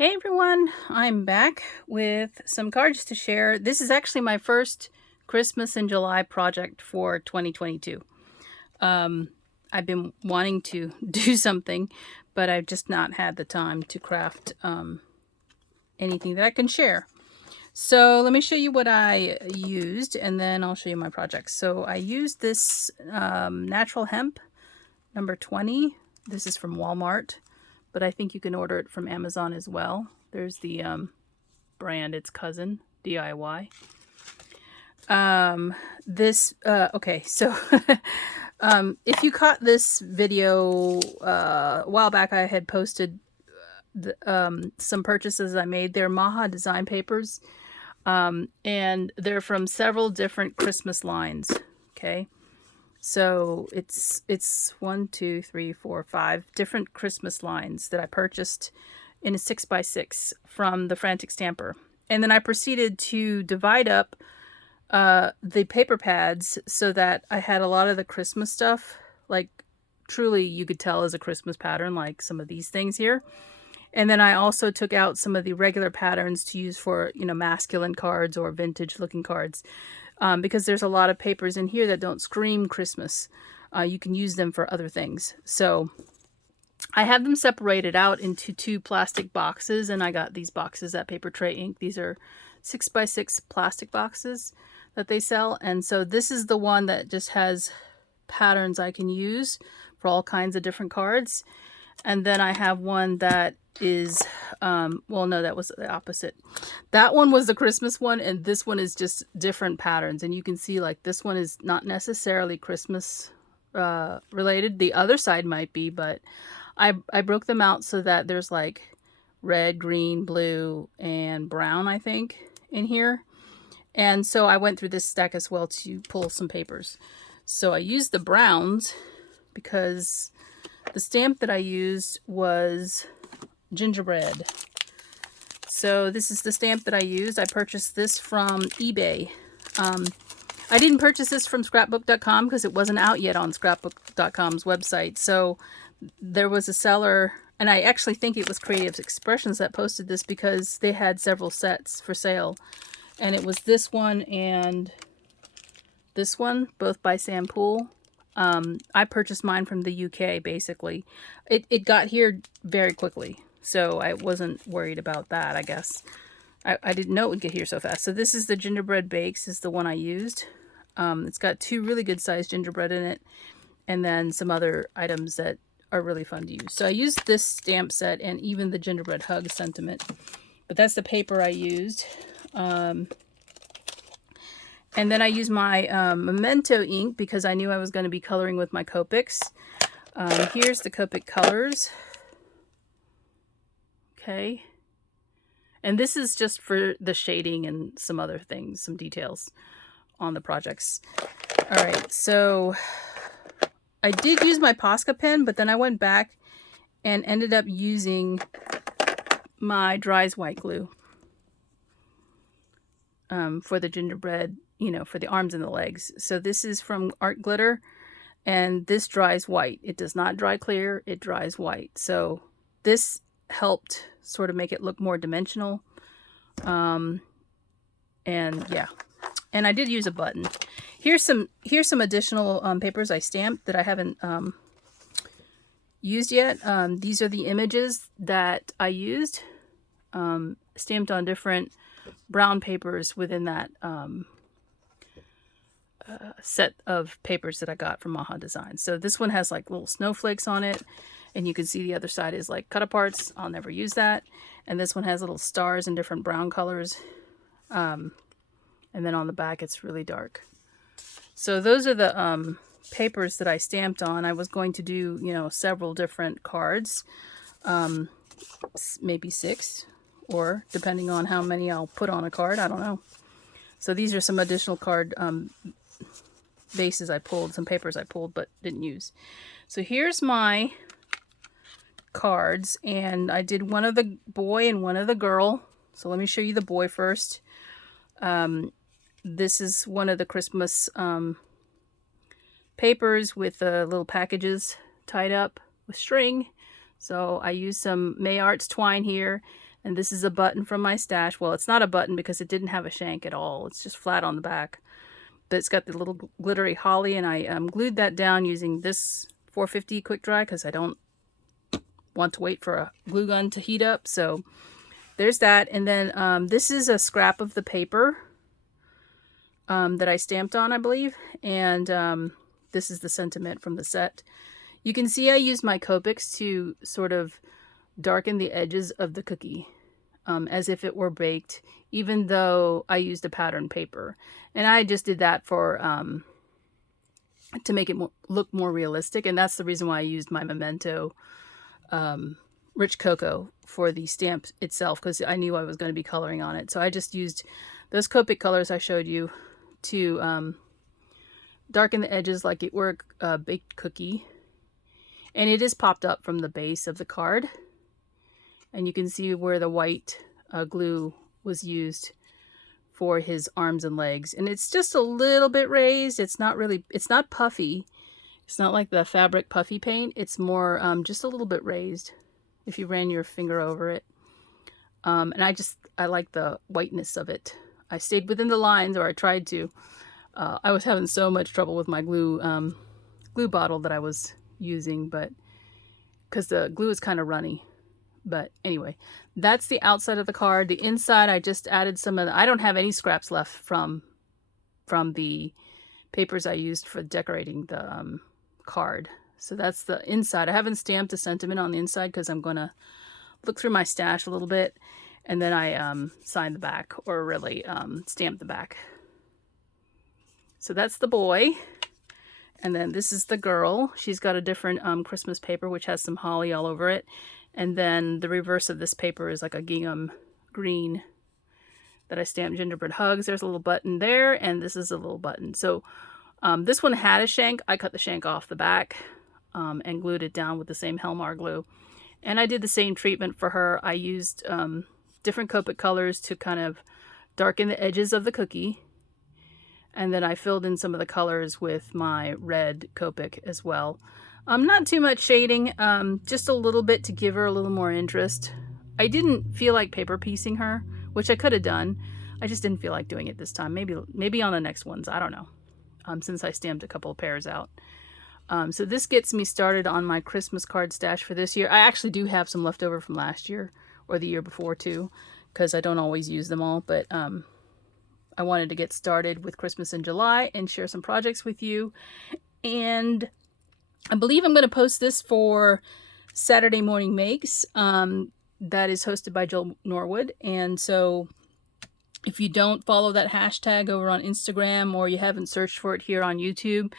Hey everyone, I'm back with some cards to share. This is actually my first Christmas in July project for 2022. Um, I've been wanting to do something, but I've just not had the time to craft anything that I can share. So let me show you what I used and then I'll show you my projects. So I used this natural hemp number 20. This is from Walmart, but I think you can order it from Amazon as well. There's the brand, its cousin, DIY. Okay, so if you caught this video a while back, I had posted some purchases I made. They're Maha design papers, and they're from several different Christmas lines. Okay, so it's 1, 2, 3, 4, 5 different Christmas lines that I purchased in a 6x6 from the Frantic Stamper. And then I proceeded to divide up the paper pads so that I had a lot of the Christmas stuff, like truly you could tell is a Christmas pattern, like some of these things here. And then I also took out some of the regular patterns to use for, masculine cards or vintage looking cards, because there's a lot of papers in here that don't scream Christmas. You can use them for other things. So I have them separated out into 2 plastic boxes, and I got these boxes at Paper Tray Inc. These are 6x6 plastic boxes that they sell. And so this is the one that just has patterns I can use for all kinds of different cards. And then I have one that is, well, no, that was the opposite. That one was the Christmas one, and this one is just different patterns. And you can see, like, this one is not necessarily Christmas related. The other side might be, but I broke them out so that there's like red, green, blue, and brown, I think, in here. And so I went through this stack as well to pull some papers. So I used the browns because the stamp that I used was gingerbread. So this is the stamp that I used. I purchased this from eBay. I didn't purchase this from scrapbook.com because it wasn't out yet on scrapbook.com's website. So there was a seller, and I actually think it was Creative Expressions that posted this because they had several sets for sale. And it was this one and this one, both by Sam Poole. I purchased mine from the UK, basically. It got here very quickly, so I wasn't worried about that, I guess. I didn't know it would get here so fast. So this is the Gingerbread Bakes, is the one I used. It's got 2 really good sized gingerbread in it, and then some other items that are really fun to use. So I used this stamp set and even the Gingerbread Hug sentiment, but that's the paper I used. And then I used my Memento ink because I knew I was going to be coloring with my Copics. Here's the Copic colors. Okay. And this is just for the shading and some other things, some details on the projects. All right, so I did use my Posca pen, but then I went back and ended up using my Dries White Glue for the gingerbread, for the arms and the legs. So this is from Art Glitter, and this dries white. It does not dry clear, it dries white. So this helped sort of make it look more dimensional. And yeah, and I did use a button. Here's some additional papers I stamped that I haven't used yet. These are the images that I used, stamped on different brown papers within that set of papers that I got from Maha Designs. So this one has like little snowflakes on it, and you can see the other side is like cut aparts. I'll never use that. And this one has little stars in different brown colors. And then on the back it's really dark. So those are the papers that I stamped on. I was going to do, several different cards, maybe 6, or depending on how many I'll put on a card, I don't know. So these are some additional card bases I pulled, some papers I pulled but didn't use. So here's my cards, and I did one of the boy and one of the girl. So let me show you the boy first. This is one of the Christmas papers with little packages tied up with string. So I used some May Arts twine here. And this is a button from my stash. Well, it's not a button because it didn't have a shank at all. It's just flat on the back. But it's got the little glittery holly, and I glued that down using this 450 quick dry because I don't want to wait for a glue gun to heat up. So there's that. And then this is a scrap of the paper that I stamped on, I believe. And this is the sentiment from the set. You can see I used my Copics to sort of darken the edges of the cookie as if it were baked, even though I used a pattern paper. And I just did that for to make it look more realistic. And that's the reason why I used my Memento Rich Cocoa for the stamp itself, because I knew I was going to be coloring on it. So I just used those Copic colors I showed you to darken the edges like it were a baked cookie. And it is popped up from the base of the card. And you can see where the white glue was used for his arms and legs. And it's just a little bit raised. It's not puffy. It's not like the fabric puffy paint. It's more just a little bit raised if you ran your finger over it. And I like the whiteness of it. I stayed within the lines, or I tried to. I was having so much trouble with my glue bottle that I was using, but because the glue is kind of runny. But anyway, that's the outside of the card. The inside, I just added some of the, I don't have any scraps left from the papers I used for decorating the card. So that's the inside. I haven't stamped a sentiment on the inside because I'm going to look through my stash a little bit, and then I sign the back, or really stamp the back. So that's the boy. And then this is the girl. She's got a different Christmas paper, which has some holly all over it. And then the reverse of this paper is like a gingham green that I stamped gingerbread hugs. There's a little button there, and this is a little button. So this one had a shank. I cut the shank off the back and glued it down with the same Helmar glue. And I did the same treatment for her. I used different Copic colors to kind of darken the edges of the cookie. And then I filled in some of the colors with my red Copic as well. Not too much shading, just a little bit to give her a little more interest. I didn't feel like paper piecing her, which I could have done. I just didn't feel like doing it this time. Maybe on the next ones, I don't know, since I stamped a couple of pairs out. So this gets me started on my Christmas card stash for this year. I actually do have some left over from last year or the year before too, because I don't always use them all. But I wanted to get started with Christmas in July and share some projects with you. And I believe I'm going to post this for Saturday Morning Makes. That is hosted by Joel Norwood. And so if you don't follow that hashtag over on Instagram, or you haven't searched for it here on YouTube,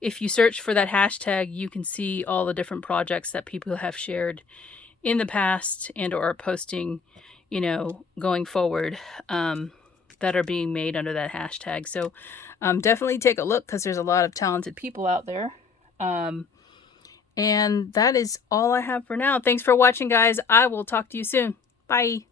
if you search for that hashtag, you can see all the different projects that people have shared in the past and or are posting, you know, going forward, that are being made under that hashtag. So definitely take a look, because there's a lot of talented people out there. And that is all I have for now. Thanks for watching, guys. I will talk to you soon. Bye.